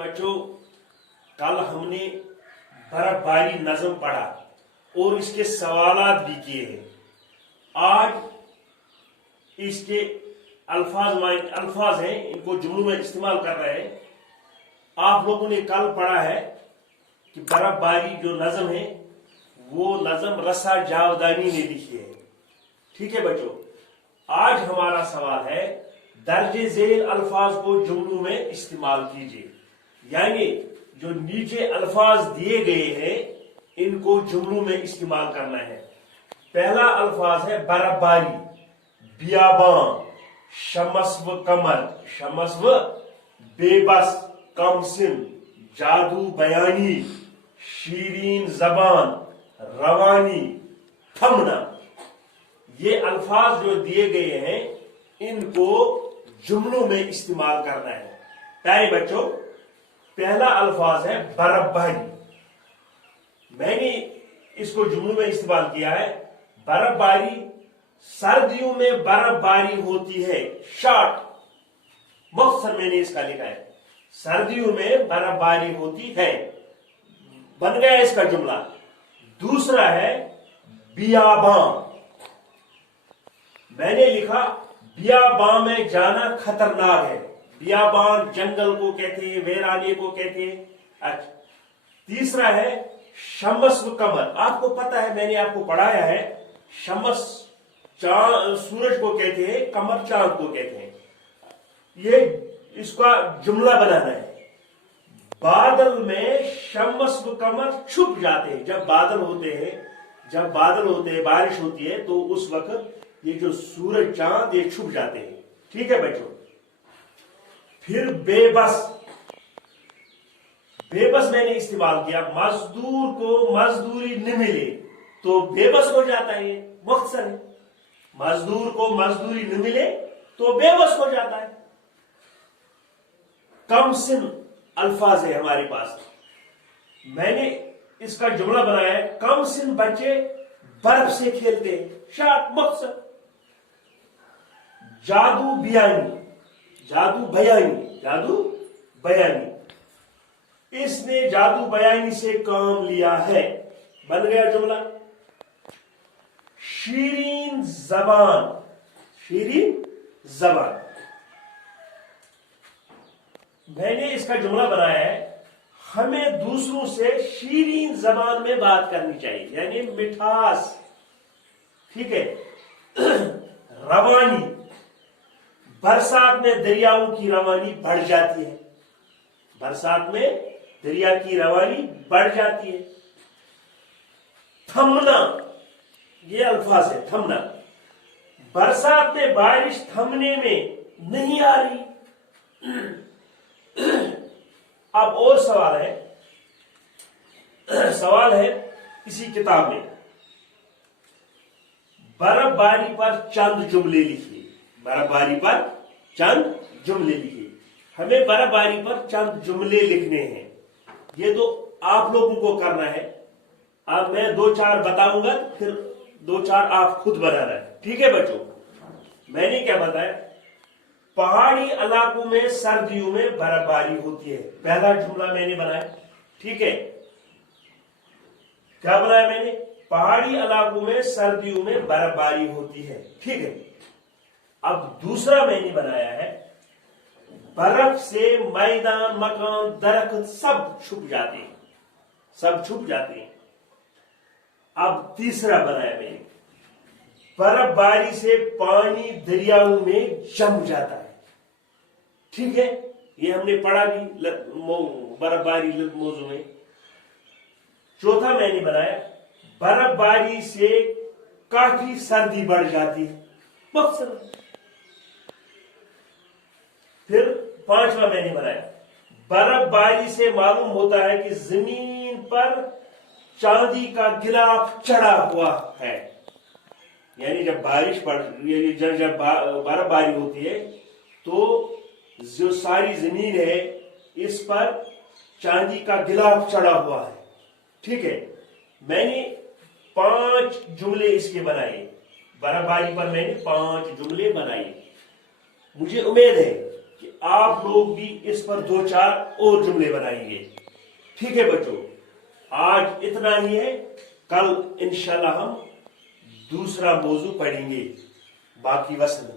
बच्चों, कल हमने बर्फबारी नज़म पढ़ा और इसके सवालात भी किए हैं। आज इसके अल्फाज हैं, इनको जुमलों में इस्तेमाल कर रहे हैं। आप लोगों ने कल पढ़ा है कि बर्फबारी जो नज़म है वो नज़म रसा जावदानी ने लिखी है। ठीक है बच्चों, आज हमारा सवाल है दर्जे झेल अल्फाज को जुमलों में इस्तेमाल कीजिए। यानी जो नीचे अल्फाज दिए गए हैं इनको जुमलों में इस्तेमाल करना है। पहला अल्फाज है बर्फबारी, बियाबान, शमस्व कमर, शमस्व बेबस, कमसिन, जादू बयानी, शीरीन जबान, रवानी, थमना। ये अल्फाज जो दिए गए हैं इनको जुमलों में इस्तेमाल करना है। प्यारे बच्चों, पहला अल्फाज है बर्फबारी। मैंने इसको जुमलों में इस्तेमाल किया है। बर्फबारी, सर्दियों में बर्फबारी होती है। शॉर्ट मख्तर मैंने इसका लिखा है, सर्दियों में बर्फबारी होती है। बन गया इसका जुमला। दूसरा है बियाबान। मैंने लिखा बियाबान में जाना खतरनाक है। बियाबान जंगल को कहते हैं, वेराने को कहते हैं। अच्छा, तीसरा है शमस्व कमर। आपको पता है, मैंने आपको पढ़ाया है, शमस सूरज को कहते हैं, कमर चांद को कहते हैं। ये इसका जुमला बनाना है। बादल में शमस्व कमर छुप जाते हैं। जब बादल होते हैं, बारिश होती है, तो उस वक्त ये जो सूरज चांद ये छुप जाते हैं। ठीक है बच्चों। फिर बेबस मैंने इस्तेमाल किया। मजदूर को मजदूरी न मिले तो बेबस हो जाता है। मख्तर है, मजदूर को मजदूरी न मिले तो बेबस हो जाता है। कमसिन अल्फाज है हमारे पास। मैंने इसका जुमला बनाया है, कमसिन बच्चे बर्फ से खेलते हैं। शार्ट मख्तर। जादू बयानी, जादू बयानी, इसने जादू बयानी से काम लिया है। बन गया जुमला। शीरीन जबान, मैंने इसका जुमला बनाया है, हमें दूसरों से शीरीन जबान में बात करनी चाहिए, यानी मिठास। ठीक है। रवानी, बरसात में दरियाओं की रवानी बढ़ जाती है। बरसात में दरिया की रवानी बढ़ जाती है। थमना, ये अल्फाज है, थमना। बरसात में बारिश थमने में नहीं आ रही। अब और सवाल है इसी किताब में, बर्फबारी पर चंद जुमले लिखिए। बर्फबारी पर चंद जुमले लिखिए। हमें बर्फबारी पर चंद जुमले लिखने हैं। ये तो आप लोगों को करना है। अब मैं 2-4 बताऊंगा, फिर 2-4 आप खुद बनाना है। ठीक है बच्चों। मैंने क्या बताया, पहाड़ी इलाकों में सर्दियों में बर्फबारी होती है। पहला जुमला मैंने बनाया। ठीक है, क्या बनाया मैंने, पहाड़ी इलाकों में सर्दियों में बर्फबारी होती है। ठीक है। अब दूसरा मैंने बनाया है, बर्फ से मैदान, मकान, दरख्त सब छुप जाते हैं। अब तीसरा बनाया मैंने, बर्फबारी से पानी दरियाओं में जम जाता है। ठीक है, ये हमने पढ़ा भी बर्फबारी मौजू में। चौथा मैंने बनाया, बर्फबारी से काफी सर्दी बढ़ जाती है। मकसद। फिर पांचवा मैंने बनाया, बर्फबारी से मालूम होता है कि जमीन पर चांदी का गिलाफ चढ़ा हुआ है। यानी जब जब बर्फबारी होती है तो जो सारी जमीन है इस पर चांदी का गिलाफ चढ़ा हुआ है। ठीक है। मैंने 5 जुमले इसके बनाए। बर्फबारी पर मैंने 5 जुमले बनाए। मुझे उम्मीद है कि آپ لوگ بھی اس پر 2-4 اور جملے بنائیں گے. ٹھیک ہے بچوں، آج اتنا ہی ہے. کل انشاءاللہ ہم دوسرا موضوع پڑھیں گے. باقی وسلم.